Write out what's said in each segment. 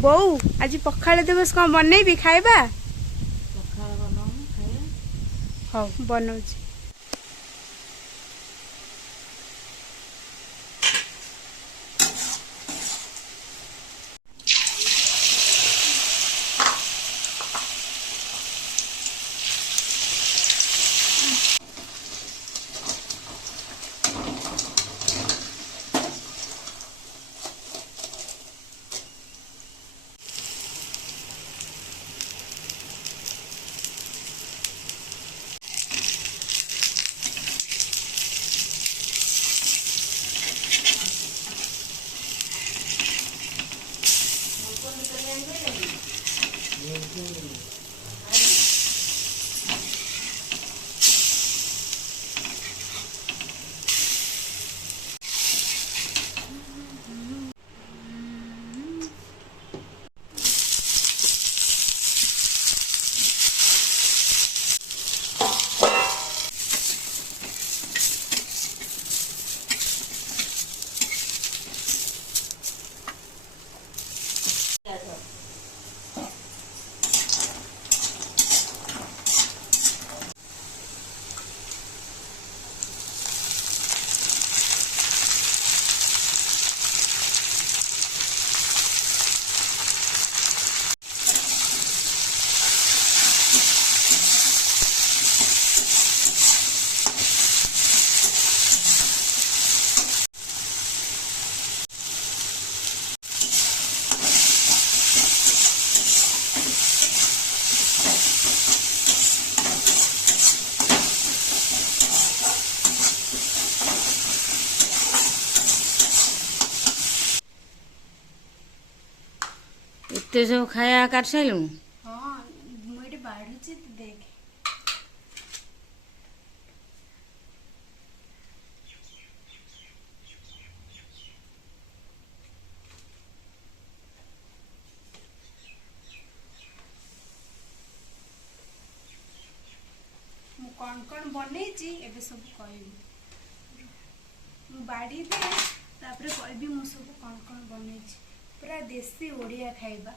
बोऊ आज पखाड़ दिवस कौन बनैबी खाइबा हाँ बनाऊँ एते सब खाया काट सारू हाँ मुझे बाढ़ुची देख मु कौन कौन बनैची एबे सब कहबी मु बाड़ी दे तापर कहबी मु सब कौन कौन बनैची पूरा देसी ओडिया खाइबा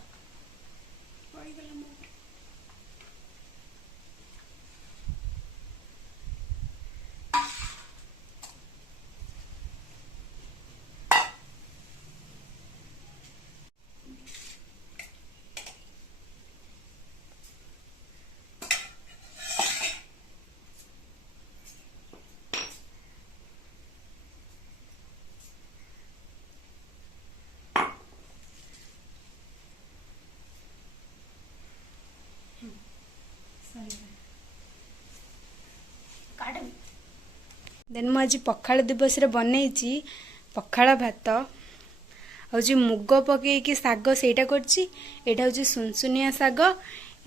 पड़ी गला मो देन मुझे पखाड़ दिवस रे बनैची पखाड़ भात हूँ मुग पकईकि साग सेटा करछि एटा हूँ सुनसुनिया साग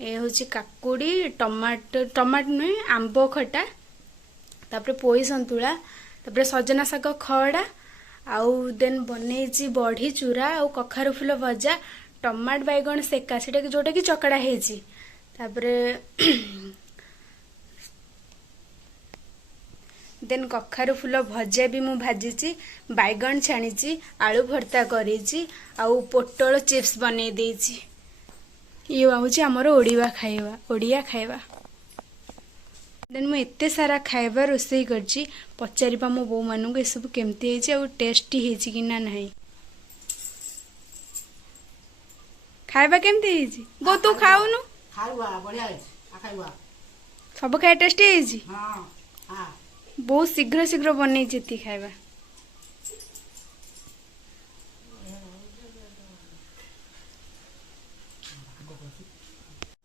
ए हूँ काकुड़ी टमाटो टमाटो नुहे आंब खटा तापर पोई संतुला तापर सजना साग खड़ा आउ देन बनैची बढ़ी चूरा आउ कखारु फूल भजा टमाट बैगण सेका सेटा जोटा कि चकड़ा हेची तापर देन कखारु फूल भजा भी मु भाजी बैगण छाणी आलू भर्ता करी आउ पोटल चिप्स बनै देछि ये हूँ आमर ओडिया खाइबा देन मु एते सारा खाइबा रोसई करछि पचारिबा मो बो मानु ए सब केमती हेछि आ टेस्टी हेछि कि ना नाही खाइबा केमती हेछि बो तू खाउनु खाइबा बढ़िया खाइबा सब खाइ टेस्टी हेछि हां हां बहुत शीघ्र शीघ्र बनै जेती खाइबा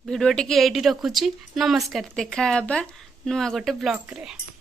वीडियो टी एठी रखुची नमस्कार देखा बा नुआ गोटे ब्लॉग रे।